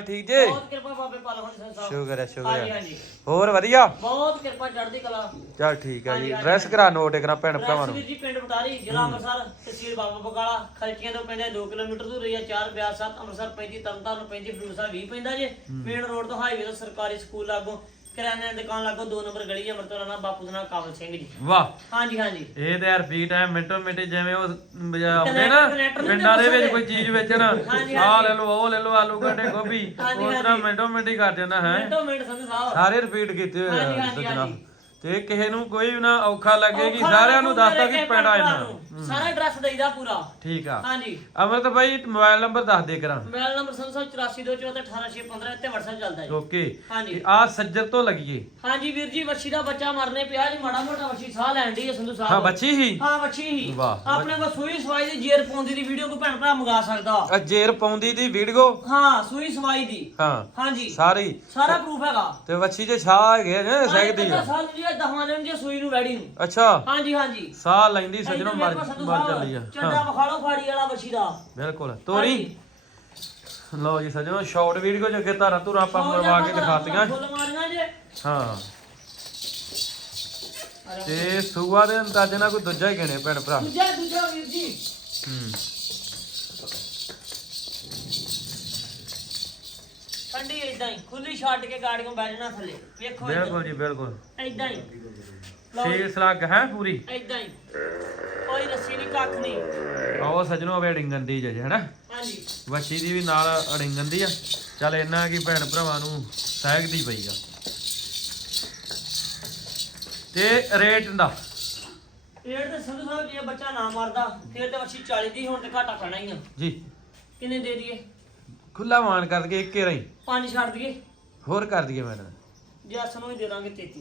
ਠੀਕ ਜੇ? ਬਹੁਤ ਕਿਰਪਾ ਬਾਬੇ ਪਾਲਵਨ ਸਿੰਘ ਸਾਹਿਬ ਸ਼ੁਕਰ ਹੈ ਸ਼ੁਕਰ ਹਾਂਜੀ ਹੈ। ਹਾਂਜੀ ਹੋਰ ਵਧੀਆ? ਬਹੁਤ ਕਿਰਪਾ ਚੜ੍ਹਦੀ ਕਲਾ। ਚਲ ਠੀਕ ਹੈ ਜੀ। ਡਰੈਸ ਕਰਾ ਨੋਟ ਕਰਾ ਭੈਣ ਭਰਾਵਾਂ ਨੂੰ। ਜੀ ਪਿੰਡ ਬਟਾਰੀ ਜ਼ਿਲ੍ਹਾ ਅੰਮ੍ਰਿਤਸਰ ਤਹਿਸੀਲ ਬਾਬਾ ਬਕਾਲਾ ਖਲਚੀਆਂ ਤੋਂ ਪੈਂਦਾ 2 ਕਿਲੋਮੀਟਰ ਦੂਰ ਹੈ 4 ਬਿਆਸ 7 ਅੰਮ੍ਰਿਤਸਰ 35 ਤਰਨਤਾਰਨ 35 ਫਰੂਟ ਸਾਹਿਬ 20 ਪੈਂਦਾ ਜੇ। ਮੇਨ ਰੋਡ ਤੋਂ ਹਾਈਵੇ ਤੋਂ ਸਰਕਾਰੀ ਸਕੂਲ ਲਾਗੋਂ ਕਿਰਾਣੇ ਦੀ ਦੁਕਾਨ ਲਾਗੋਂ 2 ਨੰਬਰ ਗਲੀ ਹੈ ਮਰਤੋਂ ਨਾ ਬਾਪੂ ਦਾ ਨਾਮ ਕਾਬਲ ਸਿੰਘ ਜੀ। ਵਾਹ। ਹਾਂਜੀ ਹਾਂਜੀ। ਇਹ ਤੇ ਰਿਪੀਟ ਹੈ ਮਿੰਟੋ ਮਿੰਟ ਜਿਵੇਂ ਉਹ ਬਜਾ ਆਉਂਦੇ ਨਾ ਪਿੰਡਾਂ ਦੇ ਵਿੱਚ। ਕੋਈ ਚੀਜ਼ ਵੇਚਣ ਹਾਂਜੀ, ਆਹ ਲੈ ਲਓ ਉਹ ਲੈ ਲਓ ਆਲੂ ਗੰਡੇ ਗੋਭੀ ਹਾਂਜੀ, ਉਸ ਤਰ੍ਹਾਂ ਮਿੰਟੋ ਮਿੰਟ ਹੀ ਕਰ ਜਾਂਦਾ ਹੈ। ਮਿੰਟੋ ਮਿੰਟ ਸੰਧੂ ਸਾਹਿਬ ਸਾਰੇ ਰਿਪੀਟ ਕੀਤੇ ਹੋਏ ਹਾਂਜੀ, ਆ ਹਾਂਜੀ, ਸੱਜਣਾ ਹਾਂਜੀ। ਤੇ ਕਿਸੇ ਨੂੰ ਕੋਈ ਨਾ ਔਖਾ ਲੱਗੇ ਕਿ ਔਖਾ ਸਾਰਿਆਂ ਨੂੰ ਲੱਗੂਗਾ ਦੱਸਦਾ ਕਿ ਮੇਰੇ ਪੈਣਾ ਭਰਾ ਇਹਨਾਂ ਨੂੰ। ਸਾਰਾ ਐਡਰੈਸ ਦੇਈਦਾ ਪੂਰਾ। ਠੀਕ ਆ। ਹਾਂਜੀ। ਅਮਰਤ ਭਾਈ ਮੋਬਾਈਲ ਨੰਬਰ ਦੱਸ ਦੇ ਕਰਾਂ। ਮੋਬਾਈਲ ਨੰਬਰ ਸੰਧੂ ਸਾਹਿਬ 8424188615 ਤੇ WhatsApp ਚੱਲਦਾ ਜੀ। ਓਕੇ। ਹਾਂਜੀ। ਆ ਸੱਜਰ ਤੋਂ ਲੱਗੀਏ। ਹਾਂਜੀ ਵੀਰ ਜੀ ਵੱਛੀ ਦਾ ਬੱਚਾ ਮਰਨੇ ਪਿਆ ਜੀ ਮਾੜਾ ਮੋਟਾ ਵੱਛੀ ਸਾਹ ਲੈਣ ਦੀ ਸੰਧੂ ਸਾਹਿਬ। ਹਾਂ ਬੱਚੀ ਹੀ? ਹਾਂ ਵੱਛੀ ਹੀ। ਵਾਹ। ਆਪਣੇ ਕੋਲ ਸੂਈ ਸਵਾਈ ਦੀ ਜੇਰ ਪਾਉਂਦੀ ਦੀ ਵੀਡੀਓ ਕੋ ਭੈਣ ਭਰਾ ਮੰਗਾ ਸਕਦਾ। ਆ ਜੇਰ ਪਾਉਂਦੀ ਦੀ ਵੀਡੀਓ ਹਾਂ ਸੂਈ ਸਵਾਈ ਦੀ। ਹਾਂ। ਹਾਂਜੀ। ਸਾਰੀ। ਸਾਰਾ ਪ੍ਰੂਫ ਹੈਗਾ। ਤੇ ਵੱਛੀ ਦੇ ਛਾਹ ਹੈਗੇ ਨੇ ਸਹਿਕਦੀ ਆ। ਸਾਲ ਜੀ ਦਹਵਾਂ ਦਿਨ ਜੀ ਸੂਈ ਨੂੰ ਵੈੜੀ ਨੂੰ। ਅੱਛਾ। ਹਾਂਜੀ ਹਾਂਜੀ। ਸਾਹ ਲੈਂਦੀ ਸੱਜਣੋਂ ਮਰ ਮਰ ਚੱਲੀ ਆ। ਚੱਡਾ ਬਖਾਲੋ ਫਾੜੀ ਵਾਲਾ ਵੱਛੀ ਦਾ। ਬਿਲਕੁਲ। ਤੋਰੀ। ਲਓ ਜੀ ਸੱਜਣੋ ਸ਼ਾਰਟ ਵੀਡੀਓ ਚ ਅੱਗੇ ਧਾਰਾਂ ਧੁਰਾਂ ਆਪਾਂ ਮਰਵਾ ਕੇ ਦਿਖਾਤੀਆਂ। ਫੁੱਲ ਮਾਰੀਆਂ ਜੇ। ਹਾਂ। ਤੇ ਸੂਆ ਦੇ ਅੰਦਾਜ਼ੇ ਨਾਲ ਕੋਈ ਦੂਜਾ ਹੀ ਗਣੇ ਭੈਣ ਭਰਾ। ਦੂਜਾ ਦੂਜਾ ਵੀਰ ਜੀ। ਹੂੰ। ਠੰਡੀ ਇਦਾਂ ਹੀ ਖੁੱਲੀ ਛੱਡ ਕੇ ਗਾੜੀਆਂ ਬਹਿ ਜਾਣਾ ਥੱਲੇ। ਵੇਖੋ ਬਿਲਕੁਲ ਜੀ ਬਿਲਕੁਲ। ਇਦਾਂ ਹੀ। ਛੇ ਸਲੱਗ ਹੈ ਪੂਰੀ? ਇਦਾਂ ਹੀ। ਕੋਈ ਰੱਸੀ ਨਹੀਂ ਕੱਖ ਨਹੀਂ। ਆਓ ਸੱਜਣੋ ਵੇ ਡਿੰਗਨ ਦੀ ਜੇ ਹੈਨਾ? ਹਾਂਜੀ। ਵੱਛੀ ਦੀ ਵੀ ਨਾਲ ਅੜਿੰਗਨ ਦੀ ਆ। ਚੱਲ ਇੰਨਾ ਕੀ ਭੈਣ ਭਰਾਵਾਂ ਨੂੰ ਸਹਿਗਦੀ ਪਈ ਆ। ਤੇ ਰੇਟ ਦਾ? ਇਹ ਤੇ ਸੰਧੂ ਸਾਹਿਬ ਜੇ ਬੱਚਾ ਨਾ ਮਰਦਾ। ਫਿਰ ਤੇ ਵੱਛੀ 40 ਦੀ ਹੁਣ ਤੇ ਘਾਟਾ ਪੈਣਾ ਹੀ ਆ। ਜੀ। ਕਿੰਨੇ ਦੇ ਦਈਏ? ਖੁੱਲਾ ਮਾਨ ਕਰ ਦਈਏ ਇੱਕੇ ਰਹੀ। ਪੰਜ ਛੱਡ ਦਈਏ। ਹੋਰ ਕਰ ਦਈਏ ਮੈਡਮ। ਜੇ ਅਸਾਂ ਨੂੰ ਹੀ ਦੇ ਦਾਂਗੇ 33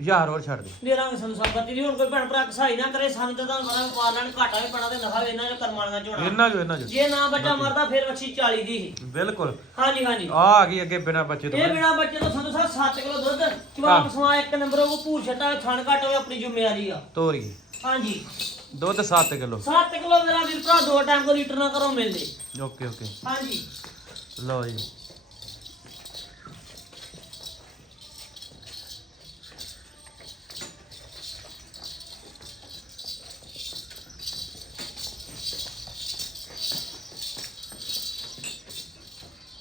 ਹਜ਼ਾਰ ਹੋਰ ਛੱਡ ਦੇ। ਦੇ ਦਾਂਗੇ ਸਾਹਿਬ ਬੱਤੀ ਨਹੀਂ ਹੁਣ ਕੋਈ ਭੈਣ ਭਰਾ ਕਸਾਈ ਨਾ ਕਰੇ ਸਾਨੂੰ ਤਾਂ ਤੁਹਾਨੂੰ ਪਤਾ ਮਾਰ ਲੈਣ ਘਾਟਾ ਵੀ ਪੈਣਾ ਤੇ ਨਫਾ ਵੀ ਇਹਨਾਂ ਦੇ ਕਰਮ ਵਾਲੀਆਂ ਝੋਣਾ ਇਹਨਾਂ ਜੋ ਇਹਨਾਂ ਜੋ ਜੇ ਨਾ ਬੱਚਾ ਮਰਦਾ ਫਿਰ ਵੱਛੀ 40 ਦੀ। ਸੀ ਬਿਲਕੁਲ। ਹਾਂਜੀ ਹਾਂਜੀ। ਆ ਆ ਗਈ ਅੱਗੇ ਬਿਨਾ ਬੱਚੇ ਤੋਂ। ਇਹ ਬਿਨਾ ਬੱਚੇ ਤੋਂ ਸੰਧੂ ਸਾਹਿਬ 7 ਕਿਲੋ ਦੁੱਧ ਜਵਾਬ ਸਵਾ ਇੱਕ ਨੰਬਰ ਉਹ ਭੂਰ ਛੱਟਾ ਥਣ ਘੱਟ ਹੋਵੇ ਆਪਣੀ ਜ਼ਿੰਮੇਵਾਰੀ ਆ। ਤੋਰੀ ਹਾਂਜੀ। ਦੁੱਧ 7 ਕਿਲੋ। 7 ਕਿਲੋ ਮੇਰਾ ਵੀਰ ਭਰਾ ਦੋ ਟਾਈਮ ਕੋ ਲੀਟਰ ਨਾ ਕਰੋ ਮਿਲਦੇ। Okay okay. ਹਾਂਜੀ। ਲਓ ਜੀ।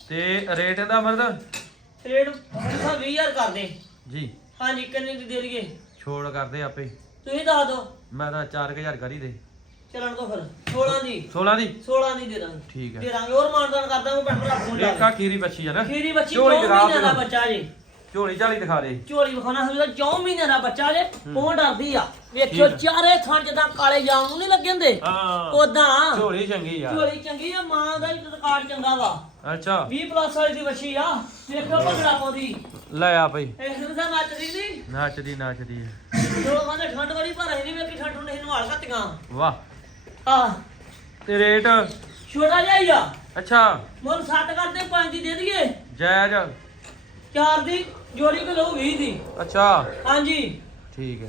ਤੇ ਰੇਟ ਇਹਦਾ ਮਰਦ ਰੇਟ ਸੰਧੂ ਸਾਹਿਬ 20000 ਕਰ ਦੇ ਜੀ। ਹਾਂਜੀ ਕਿੰਨੇ ਦੀ ਦੇ ਦਈਏ? ਛੋੜ ਕਰਦੇ ਆਪੇ। ਤੁਸੀਂ ਦੱਸ ਦਿਓ। ਮੈਂ ਤਾਂ 4000 ਕਰੀ ਦੇ। ਚੱਲਣ ਤੋਂ ਫਿਰ। 16 ਦੀ। 16 ਦੀ? 16 ਦੀ ਦੇ ਦਾਂਗੇ। ਠੀਕ ਹੈ। ਦੇ ਦਾਂਗੇ। ਹੋਰ ਮਾਨਦਾਨ ਕਰ ਦਾਂਗੇ ਭੈਣ ਭਰਾ ਫੋਨ ਲਾ ਇੱਕ ਆ ਖੀਰੀ ਬੱਚੀ ਆ ਨਾ। ਖੀਰੀ ਬੱਚੀ ਝੋਲੀ 4 ਜਰਾ ਮਹੀਨਿਆਂ ਦਾ। ਬੱਚਾ ਜੇ। ਝੋਲੀ ਝਾਲੀ ਦਿਖਾ ਦੇ। ਝੋਲੀ ਵਿਖਾਣਾ ਸਮਝਦਾ 4 ਮਹੀਨਿਆਂ ਦਾ ਬੱਚਾ ਜੇ। ਪਹੁੰ ਡਰਦੀ ਆ। ਵੇਖਿਓ ਠੀਕ ਆ। ਚਾਰੇ ਥਾਂ ਜਦਾਂ ਕਾਲੇ ਜਾਮ ਨੂੰ ਨਹੀਂ ਲੱਗੇ ਹੁੰਦੇ? ਹਾਂ। ਉਦਾਂ ਝੋਲੀ ਚੰਗੀ ਆ। ਝੋਲੀ ਚੰਗੀ ਆ ਮਾਂ ਦਾ ਵੀ ਰਿਕਾਰਡ ਚੰਗਾ ਵਾ। ਅੱਛਾ। 20 ਪਲੱਸ ਵਾਲੀ ਦੀ ਵੱਛੀ ਆ। ਵੇਖੋ ਭੰਗੜਾ ਪਾਉਂਦੀ। ਲੈ ਆ ਭਈ ਇਸ ਨੂੰ ਤਾਂ ਨੱਚਦੀ ਨਹੀਂ ਨੱਚਦੀ ਨੱਚਦੀ। ਜੋ ਕਹਿੰਦੇ ਠੰਡ ਬੜੀ ਪਰ ਅਸੀਂ ਨਹੀਂ ਵੇਖੀ ਠੰਡ ਨੂੰ ਨਹੀਂ ਨਵਾਲ ਘੱਤੀਆਂ ਵਾਹ। ਆ ਤੇ ਰੇਟ? ਛੋਟਾ ਜਿਹਾ ਹੀ ਆ। ਅੱਛਾ। ਮੁੱਲ 7 ਕਰਦੇ 5 ਦੀ ਦੇ ਦਈਏ। ਜਾਇਜ਼। 4 ਦੀ ਜੋੜੀ ਕਿਲੋ 20 ਦੀ। ਅੱਛਾ। ਹਾਂਜੀ। ਠੀਕ ਹੈ।